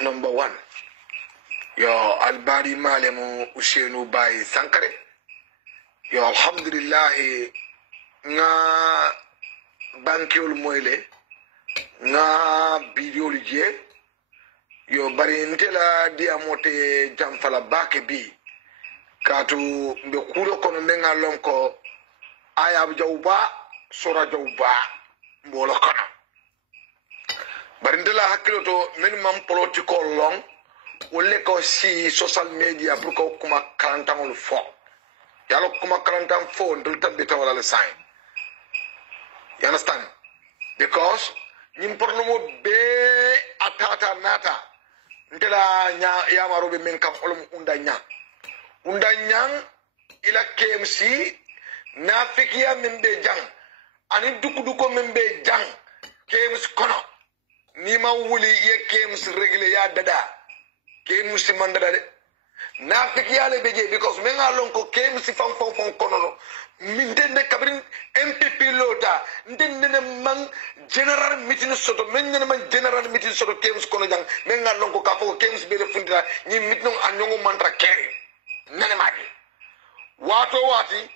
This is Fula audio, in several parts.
Number one, yo albari malemu Ushenu Bai Sankare. Yo alhamdulillah nga bankiol moyle nga video liye. Yo bari ntela diamote jamfala bake bi. Katu mbe kuro kono menga lonko ayab jawba sora jawba mbolo kono. Bari ndela hakkilo to minimum political long wolle ko si social media pour ko kuma kalantangol fo yalo kuma kalantang fo ndul tabbe tawala le sign. You understand? Because nyim porno be atata nata ndela nya yamaro be men kam olum unda nyang ila KMC nafikiya membe jang ani duku membe jang KMC kono ni ma wuli ye KMC regle ya dada KMC mandada de nafikiya le beje because menga lonko KMC fam kono min dende kabrin MPP lota ndende man general meeting soto men man general meeting soto KMC kono jang menga lonko ka fo KMC be le fundira ni mitno anyongo mantra keri nene maki wato wati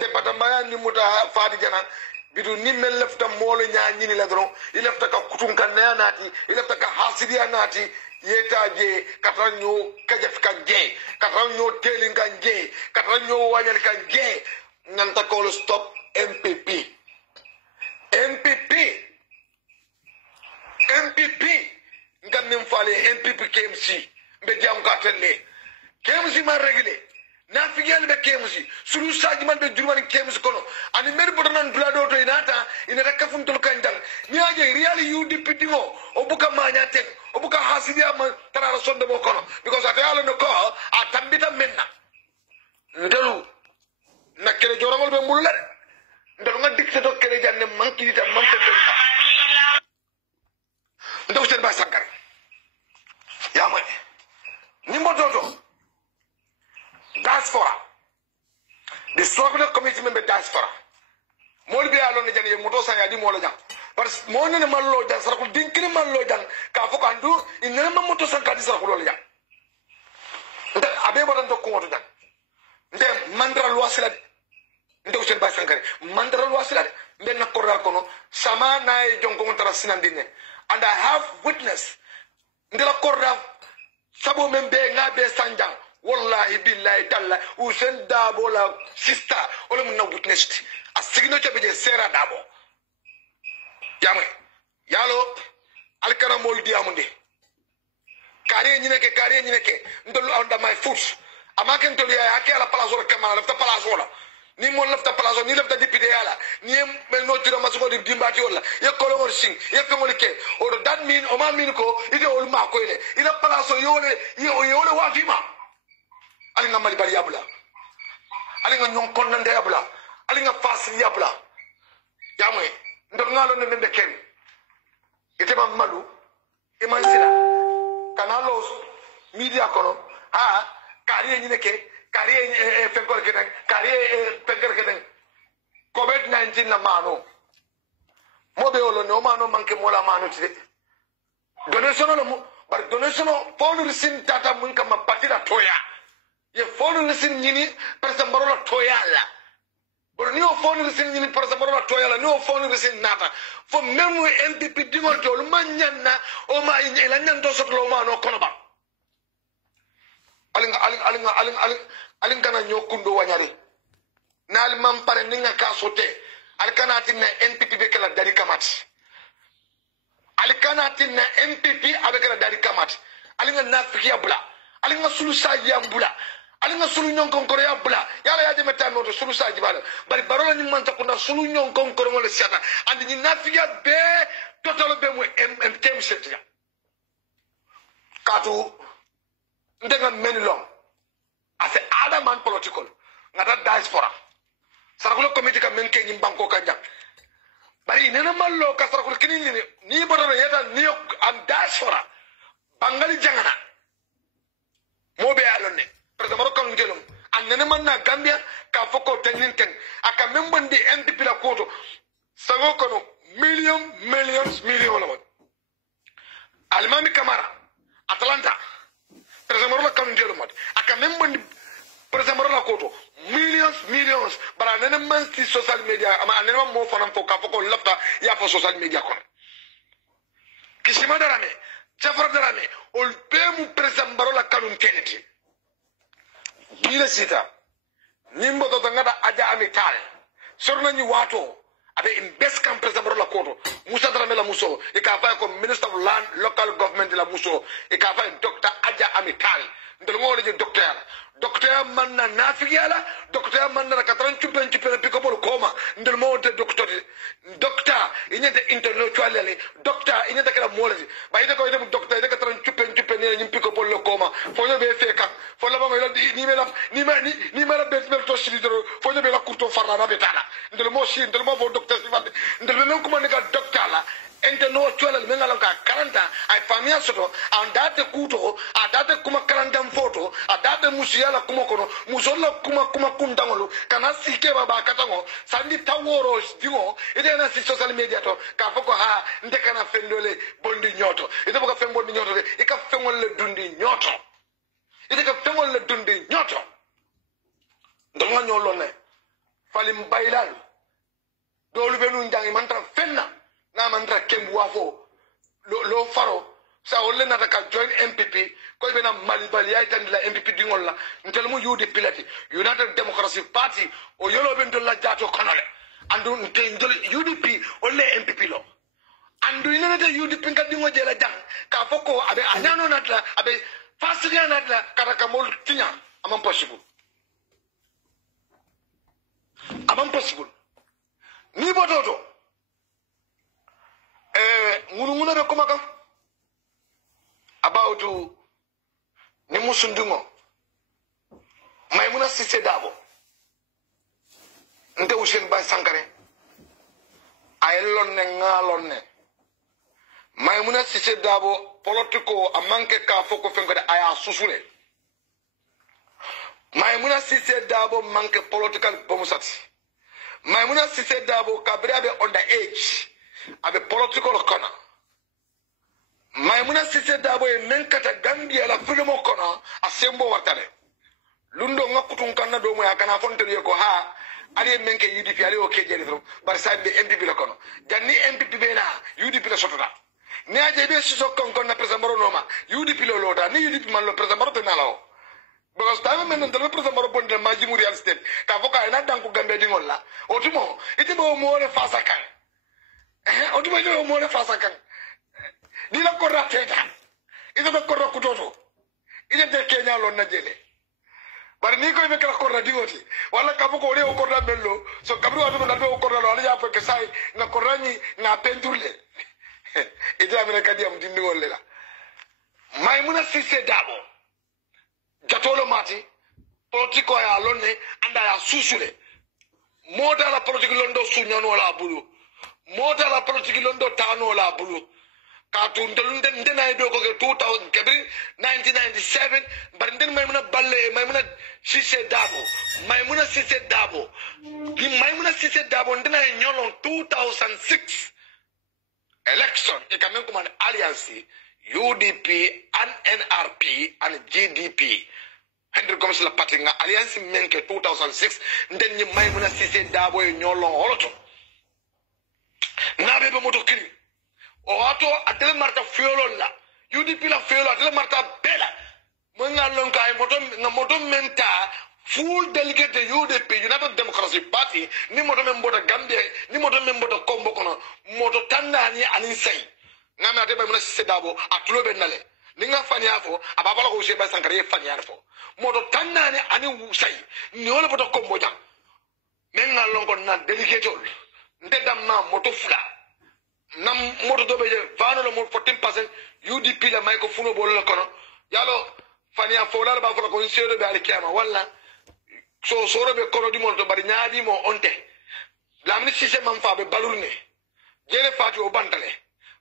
departement ni muta fadi jana bidu ni mel lefta molo nya nyini la dron il lefta ka kutum kan nati il lefta ka hasidia nati yetaje katanyo kajaf kan je katanyo telin kan je katanyo wanyal kan je nanta ko stop MPP ngam nim fale MPP KMC be jam ka telle KMC ma réglé na figel be KMC sulu saji man be jurman KMC kono ani mer botanan blado to inata ina rakafum tol kanjang ni aje really UDP dingo obuka manya tek obuka hasidia man tara sonde mo kono because atayalo no ko atambita menna ndelu nakele jorogol be mulle ndelu nga dikte to kele janne manki dita manke denta ndaw sen ba sankar ya mo ni mbototo diaspora the struggle committee member diaspora mol be alon ne jani moto sanya di molo jang parce mo ne mallo jang sarakul dinkini mallo jang ka foko andu inna ma moto sanka di sarakul lo jang nda abe bodan to ko to jang nde mandra lwasila nde usen ba sankare mandra lwasila nde na korral kono sama na e jonko montara sinandine and I have witness nde la korral sabo membe ngabe sanjang wallahi billahi talla usen dabo la sister wala mun na witness a signo to be sera dabo yamwe yalo alkana mol diamunde kare nyine ke ndolu under my foot amake ntolu ya hake ala place wala kama lafta place wala ni mo lafta place ni lafta député yala ni mel no tira masuko di dimbati wala ye kolongol sing ye fengol ke or that mean o ma min ko ide ol ma ko ile ina place yole wa fima ali nga mali bari yabula ali nga nyon konnande yabula ali nga fasil yabula yamwe ndo ngalo ne membe ken ite ma malu e man sila kanalo media kono kariye nyine ke kariye fenkor ke kariye penker ke COVID-19 na mano mobe olo no mano manke mola mano tide donation lo mo bar donation fonu risin tata mun kama patira toya ye fonu lisin nyini persa barola toyala bor ni o fonu lisin nyini persa barola toyala ni o fonu lisin nata fo memu MPP dingol tol manyanna o ma ila nyanto sotlo ma no kono ba alinga kana nyokundo wanyari nal mam pare ninga ka sote alkana tinna MPP be kala dari kamati alkana tinna MPP abekala dari kamati alinga nafikia bula alinga sulusa yambula alinga sulu nyon konkoro ya bula yala ya demeta no to sulu saji bala bari barola ni man takuna sulu nyon konkoro wala siata andi ni nafiya be totalo be mo MTM setia katu ndenga menilong ase ada man political ngata diaspora sarakulo committee ka menke nyim banko kanja bari nena mallo ka sarakulo kini ni bodo yeta ni am diaspora bangali jangana mobe alonne parce que kan ngelum annene man na Gambia ka foko tenin ten aka membandi MPP la koto sago kono millions la won Alimami Kamara Atlanta presamaro la kanundelo mat aka membondi presamaro la koto millions bara nene manti social media ama nene mo fanam fo ka foko lapta ya fo social media kon Kishima Darame Jafar Darame ol pemu presamaro la kanun keneti bile sita nimbo to ngada aja amital sorna ni wato abe invest kam presamaro la koto Musa Darame la muso e ka fa ko minister of land local government la muso e ka fa Dr. Aja amital ndol ngore je docteur manna nafigiala docteur manna ka tran chupen piko bol koma ndol mo te docteur inyete intellectual docteur inyete kala molati bayde ko dem docteur de ka tran chupen ne nyim piko bol koma fo no be feka fo la ma ni mela bel to shidoro fo no be la kurto farla na betala ndol mo fo docteur sifat ndol men ko man ka docteur la enteno chola menga ka karanta ay famia soto andate kuto adate kuma karandam photo adate musiala kuma kono musola kuma kundangolo kana sike baba katango sandi taworo dingo ide na si social media to ka foko ha ndeka na fendole bondi nyoto ide boka fembondi nyoto e ka fengol le dundi nyoto ide ka fengol le dundi nyoto ndonga nyolo ne falim bailal dolu benu njangi mantra fenna na mantra kembu wafo lo faro sa wolle nata ka join MPP ko be na malibali ay tan la MPP dingol la ntel mu UDP lati United Democracy Party o yolo ben la jato kanale andu ntel UDP olle MPP lo andu ina na UDP nka dingo jela jang ka foko abe anyano natla abe fasiga natla karaka mol tinya amam possible ni bototo ngunu be komaka about ni musundungo Maimuna Sise Dabo nte Hussein Ba Sankare ayelonne ngalonne Maimuna Sise Dabo politiko amanke ka foko fengode aya susule Maimuna Sise Dabo manke political bomusati Maimuna Sise Dabo kabriabe underage abe political kona Maimuna Sise Dabo e menkata Gambia la filmo kona asembo watale lundo ngakutun kanna do mo yakana fontel ko ha ali menke UDP ali o kejeli from bar sabe MPP la kono janni MPP bena UDP la sotota ni aje be siso kon na president maro noma UDP lo lota ni UDP man lo president maro to nalaw because time men ndal president maro bonde maji mu real estate ka foka ina danku Gambia dingol la otumo ite bo mo re fasa kan otumo ite mo re fasa kan dila ko rateta ite be ko rokutoto ite de Kenya lo na jele bari ni ko be kala ko radioti wala ka ko re ko bello so kabru wa do na do ko lo ala ya pe sai na ko rani na pendule ite America diam dindi wolle la Maimuna Sise Dabo jatolo mati politiko ya lonne anda ya susule moda la politiko londo sunyano la bulu moda la politiko londo tano la bulu Katu ndena ido ko 2000 kebri 1997 barnden Maimuna Sise Dabo Maimuna Sise Dabo ndena nyolon 2006 election e kamen kuma alliance UDP and NRP and GDP Henry Gomes la party nga alliance menke 2006 nden ni Maimuna Sise Dabo e nyolon holoto nabe be moto kiri o wato atele marta fiolon la UDP la fiolo atele marta bela mwenga lonka ay moto menta full delegate de UDP United Democracy Party ni moto membota Gambia ni moto membota Kombo kono moto tandani alinsay ngame ate Maimuna Sise Dabo atulo benale ninga fanya fo ababala ko Hussein Ba Sankare fanya fo moto tandani ani usay ni wala boto Kombo jang menga lonko na delegate ndedam na moto fula nam moto dobe je vano mo 14% UDP la may ko funo bol la kono yalo fania fola ba fola ko seedo be alkiyama walla so soro be kono di mo to bari nyaadi mo onte lamni Sise man fa be balurne jere fati o bantale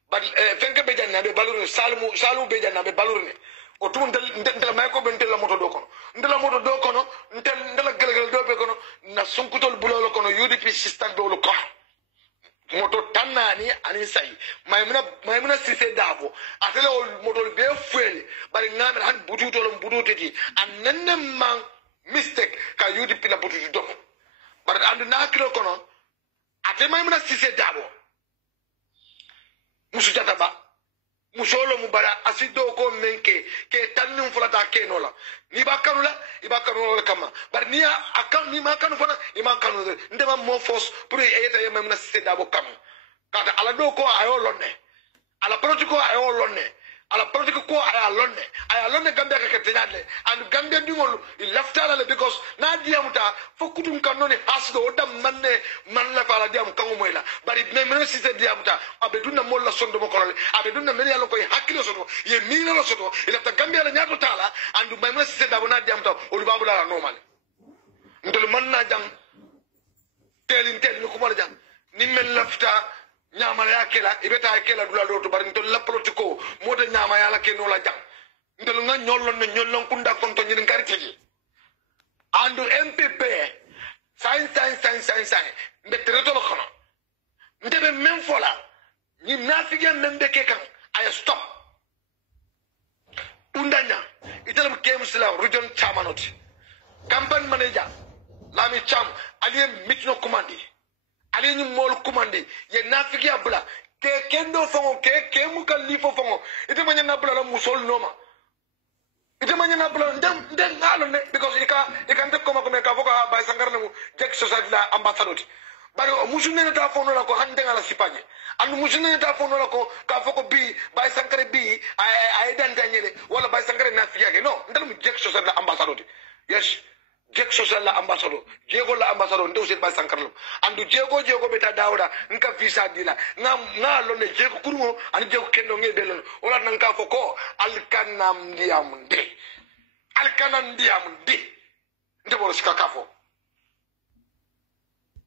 bad fenke be janna be balurne salmu be janna be balurne o tum ndel may ko bentel la moto do kono ndela moto do kono ndela gelgel do be kono na sunkutol bulolo kono UDP system do lo kono moto tanani ani sai Maimuna Sise Dabo fo atele o motol be fuel bari ngamen han bututol bututeti annenne man mistake ka yudi pila bututu domo bari andu nakilo kono ate maymuna sise dabo musu jataba musolo mubara asido ko menke ke tannin fulata kenola ni bakanula ibakanu kama bar ni akan ni makanu fana imakanu ndema mo force pour eyeta yemna sise dabo kam kata ala do ko ayo lonne ala protiko ayo lonne ala protiko ko ayo lonne gambia ka ketenale and gambia dingol laftala le because na diamuta fokutum kanone hasdo odam manne man la fala diam kango moyla bari memno sise diamuta abeduna molla sondo mo kolole abeduna meli yalo koy hakkilo soto ye mina lo soto ila ta gambia la nyato tala and memno sise dabo na diamuta o babula la normal ndol manna jang telin ko mo jang ni men lafta nyama ya kela ibeta kela dula do to bari ndol la politiko moda nyama ya la keno la jang ndol nga nyolon kunda konto nyin ngartiji andu MPP sain mbetere to lokono ndebe men fola ni nafige membe kekan ay stop undanya italam kemusla region chamanoti campaign manager lami cham aliye mitno commandi ali ni mol commandé ye nafiki abla ke kendo fongo ke mukal lifo fongo ite manya nabla la musol noma ite manya nabla ndem ngalo ne because ika ndek ko makome ka foka bay sangar namu jek society la ambassador bari o musune ta fono la ko hande ngala sipagne andu musune ta fono la ko ka foko bi bay sankare bi ay dan danyele wala bay sankare nafiki yake no ndal jek society la ambassador yes jek social la ambassador jego la ambassador ndo set ba sankarlo andu jego beta dawda nka visa dila nga lo ne jego kurmo an jego kendo ngebe lon wala nanka foko alkanam ndiam de ndebo sikakafo